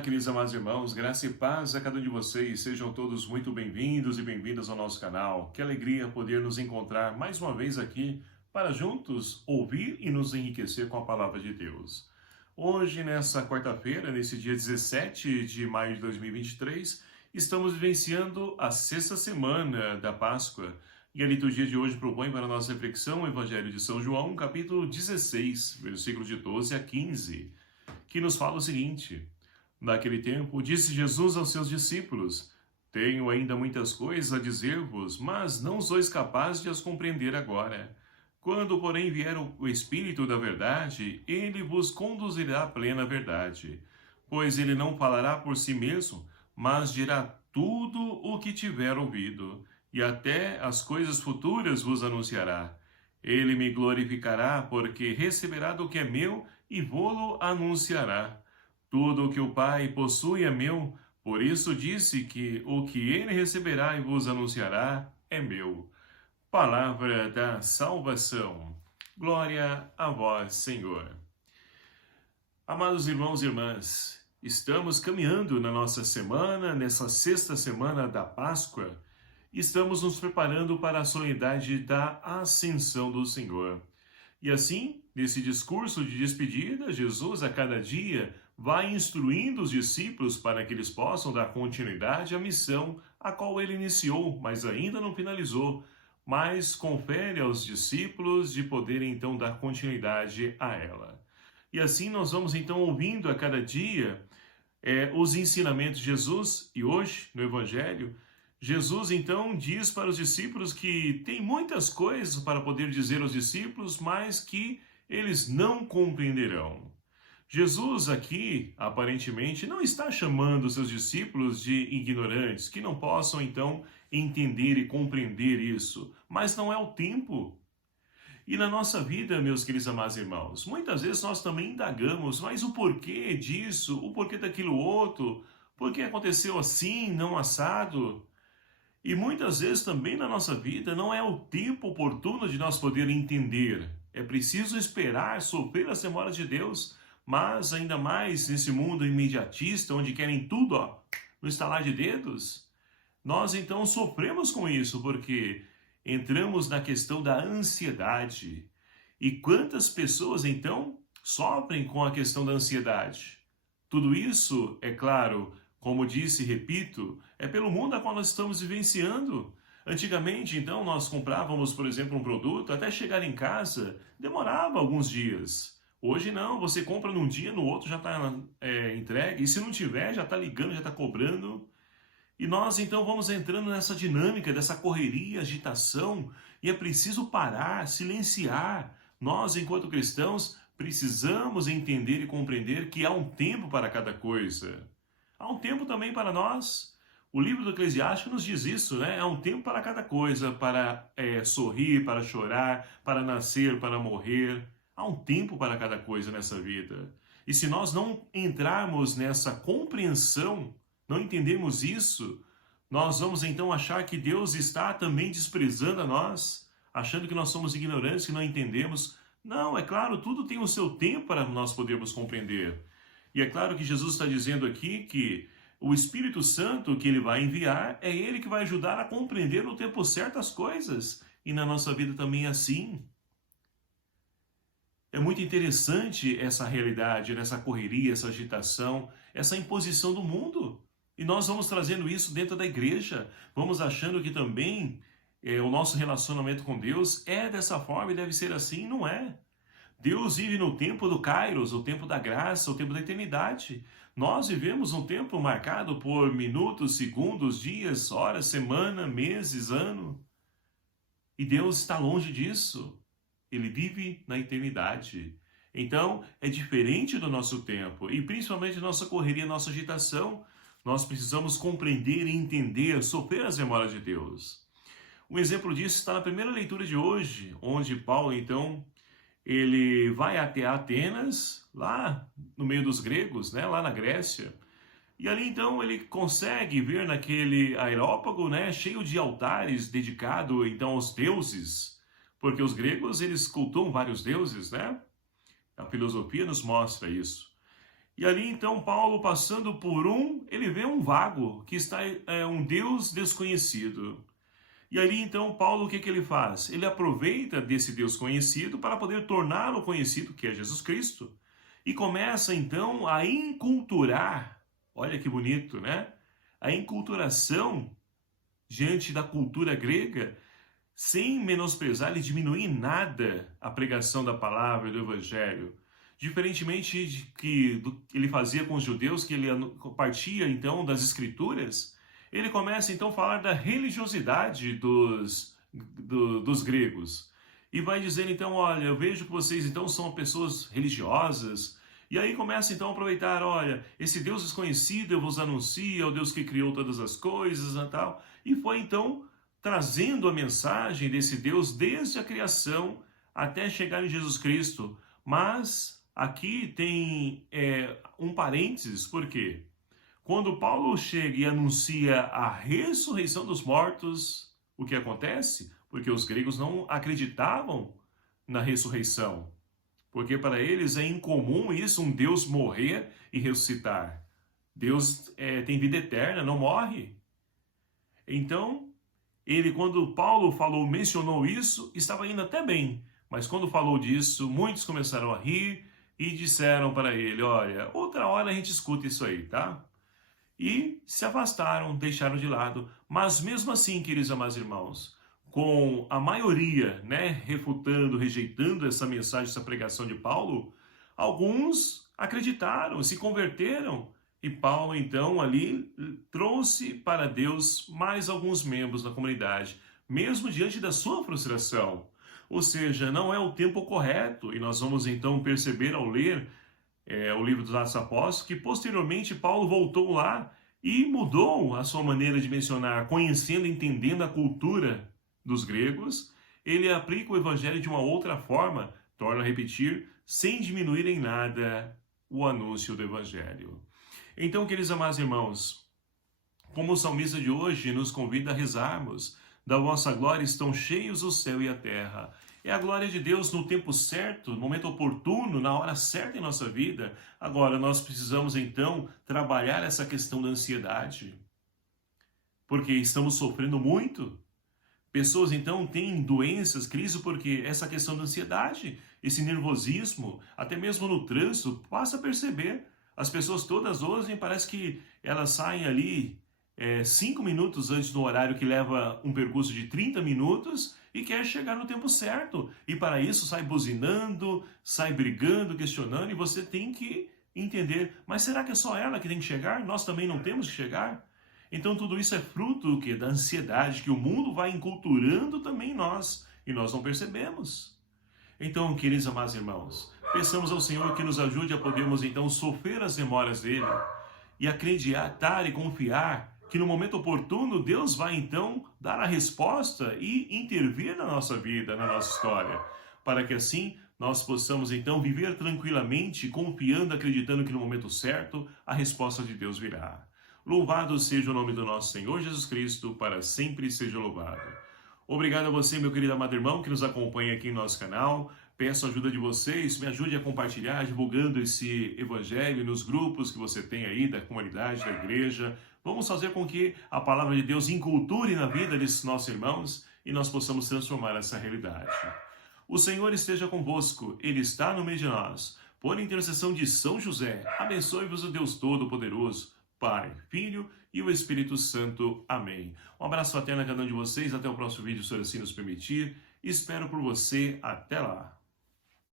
Olá, queridos amados irmãos, graça e paz a cada um de vocês. Sejam todos muito bem-vindos e bem-vindas ao nosso canal. Que alegria poder nos encontrar mais uma vez aqui para juntos ouvir e nos enriquecer com a palavra de Deus. Hoje, nessa quarta-feira, nesse dia 17 de maio de 2023, estamos vivenciando a sexta semana da Páscoa. E a liturgia de hoje propõe para a nossa reflexão o Evangelho de São João, capítulo 16, versículos de 12 a 15, que nos fala o seguinte: Naquele tempo, disse Jesus aos seus discípulos: Tenho ainda muitas coisas a dizer-vos, mas não sois capazes de as compreender agora. Quando, porém, vier o Espírito da verdade, ele vos conduzirá à plena verdade. Pois ele não falará por si mesmo, mas dirá tudo o que tiver ouvido, e até as coisas futuras vos anunciará. Ele me glorificará, porque receberá do que é meu e vô-lo anunciará. Tudo o que o Pai possui é meu, por isso disse que o que ele receberá e vos anunciará é meu. Palavra da salvação. Glória a vós, Senhor. Amados irmãos e irmãs, estamos caminhando na nossa semana, nessa sexta semana da Páscoa, e estamos nos preparando para a solenidade da Ascensão do Senhor. E assim, nesse discurso de despedida, Jesus a cada dia vai instruindo os discípulos para que eles possam dar continuidade à missão a qual ele iniciou, mas ainda não finalizou, mas confere aos discípulos de poderem então dar continuidade a ela. E assim nós vamos então ouvindo a cada dia os ensinamentos de Jesus, e hoje, no Evangelho, Jesus então diz para os discípulos que tem muitas coisas para poder dizer aos discípulos, mas que eles não compreenderão. Jesus aqui, aparentemente, não está chamando seus discípulos de ignorantes, que não possam então entender e compreender isso, mas não é o tempo. E na nossa vida, meus queridos amados irmãos, muitas vezes nós também indagamos, mas o porquê disso, o porquê daquilo outro, por que aconteceu assim, não assado? E muitas vezes também na nossa vida não é o tempo oportuno de nós poder entender. É preciso esperar, sofrer as demoras de Deus, mas ainda mais nesse mundo imediatista, onde querem tudo, no estalar de dedos, nós então sofremos com isso, porque entramos na questão da ansiedade. E quantas pessoas então sofrem com a questão da ansiedade? Tudo isso, é claro, como disse e repito, é pelo mundo a qual nós estamos vivenciando. Antigamente, então, nós comprávamos, por exemplo, um produto, até chegar em casa, demorava alguns dias. Hoje não, você compra num dia, no outro já está entregue, e se não tiver, já está ligando, já está cobrando. E nós então vamos entrando nessa dinâmica, dessa correria, agitação, e é preciso parar, silenciar. Nós, enquanto cristãos, precisamos entender e compreender que há um tempo para cada coisa. Há um tempo também para nós. O livro do Eclesiástico nos diz isso, né? Há um tempo para cada coisa, para sorrir, para chorar, para nascer, para morrer. Há um tempo para cada coisa nessa vida. E se nós não entrarmos nessa compreensão, não entendermos isso, nós vamos então achar que Deus está também desprezando a nós, achando que nós somos ignorantes, que não entendemos. Não, é claro, tudo tem o seu tempo para nós podermos compreender. E é claro que Jesus está dizendo aqui que o Espírito Santo que ele vai enviar é ele que vai ajudar a compreender no tempo certo as coisas. E na nossa vida também é assim. É muito interessante essa realidade, essa correria, essa agitação, essa imposição do mundo. E nós vamos trazendo isso dentro da igreja. Vamos achando que também o nosso relacionamento com Deus é dessa forma e deve ser assim. Não é. Deus vive no tempo do Kairos, o tempo da graça, o tempo da eternidade. Nós vivemos um tempo marcado por minutos, segundos, dias, horas, semana, meses, ano. E Deus está longe disso. Ele vive na eternidade. Então, é diferente do nosso tempo. E principalmente a nossa correria, a nossa agitação. Nós precisamos compreender e entender, sofrer as memórias de Deus. Um exemplo disso está na primeira leitura de hoje, onde Paulo, então, ele vai até Atenas, lá no meio dos gregos, né, lá na Grécia. E ali, então, ele consegue ver naquele aerópago, né, cheio de altares dedicado, então, aos deuses. Porque os gregos, eles cultuam vários deuses, né? A filosofia nos mostra isso. E ali então Paulo passando por ele vê um vago, que está um Deus desconhecido. E ali então Paulo o que ele faz? Ele aproveita desse Deus conhecido para poder torná-lo conhecido, que é Jesus Cristo. E começa então a enculturar, olha que bonito, né? A enculturação diante da cultura grega, sem menosprezar e diminuir em nada a pregação da palavra e do evangelho. Diferentemente de que ele fazia com os judeus, que ele partia então das escrituras, ele começa então a falar da religiosidade dos gregos. E vai dizer então, olha, eu vejo que vocês então são pessoas religiosas. E aí começa então a aproveitar, olha, esse Deus desconhecido eu vos anuncio, é o Deus que criou todas as coisas e tal. E foi então trazendo a mensagem desse Deus desde a criação até chegar em Jesus Cristo. Mas aqui tem um parênteses, por quê? Quando Paulo chega e anuncia a ressurreição dos mortos, o que acontece? Porque os gregos não acreditavam na ressurreição. Porque para eles é incomum isso, um Deus morrer e ressuscitar. Deus tem vida eterna, não morre. Então, quando Paulo mencionou isso, estava indo até bem. Mas quando falou disso, muitos começaram a rir e disseram para ele, olha, outra hora a gente escuta isso aí, tá? E se afastaram, deixaram de lado. Mas mesmo assim, queridos amados irmãos, com a maioria, refutando, rejeitando essa mensagem, essa pregação de Paulo, alguns acreditaram, se converteram. E Paulo, então, ali trouxe para Deus mais alguns membros da comunidade, mesmo diante da sua frustração. Ou seja, não é o tempo correto. E nós vamos, então, perceber ao ler o livro dos Atos Apóstolos, que posteriormente Paulo voltou lá e mudou a sua maneira de mencionar, conhecendo e entendendo a cultura dos gregos. Ele aplica o evangelho de uma outra forma, torna a repetir, sem diminuir em nada o anúncio do evangelho. Então, queridos amados irmãos, como o salmista de hoje nos convida a rezarmos, da vossa glória estão cheios o céu e a terra. É a glória de Deus no tempo certo, no momento oportuno, na hora certa em nossa vida. Agora, nós precisamos então trabalhar essa questão da ansiedade, porque estamos sofrendo muito. Pessoas então têm doenças, crise, porque essa questão da ansiedade, esse nervosismo, até mesmo no trânsito, passa a perceber. As pessoas todas hoje parece que elas saem ali 5 minutos antes do horário que leva um percurso de 30 minutos e quer chegar no tempo certo. E para isso sai buzinando, sai brigando, questionando, e você tem que entender, mas será que é só ela que tem que chegar? Nós também não temos que chegar? Então tudo isso é fruto do quê? Da ansiedade que o mundo vai enculturando também nós, e nós não percebemos. Então, queridos amados irmãos, peçamos ao Senhor que nos ajude a podermos então sofrer as memórias dele e acreditar e confiar que no momento oportuno Deus vai então dar a resposta e intervir na nossa vida, na nossa história, para que assim nós possamos então viver tranquilamente, confiando, acreditando que no momento certo a resposta de Deus virá. Louvado seja o nome do nosso Senhor Jesus Cristo, para sempre seja louvado. Obrigado a você, meu querido amado irmão, que nos acompanha aqui em nosso canal. Peço a ajuda de vocês, me ajude a compartilhar, divulgando esse evangelho nos grupos que você tem aí, da comunidade, da igreja. Vamos fazer com que a palavra de Deus enculture na vida desses nossos irmãos e nós possamos transformar essa realidade. O Senhor esteja convosco, Ele está no meio de nós. Por intercessão de São José, abençoe-vos o Deus Todo-Poderoso, Pai, Filho e o Espírito Santo. Amém. Um abraço fraterno a cada um de vocês. Até o próximo vídeo, se assim nos permitir. Espero por você. Até lá.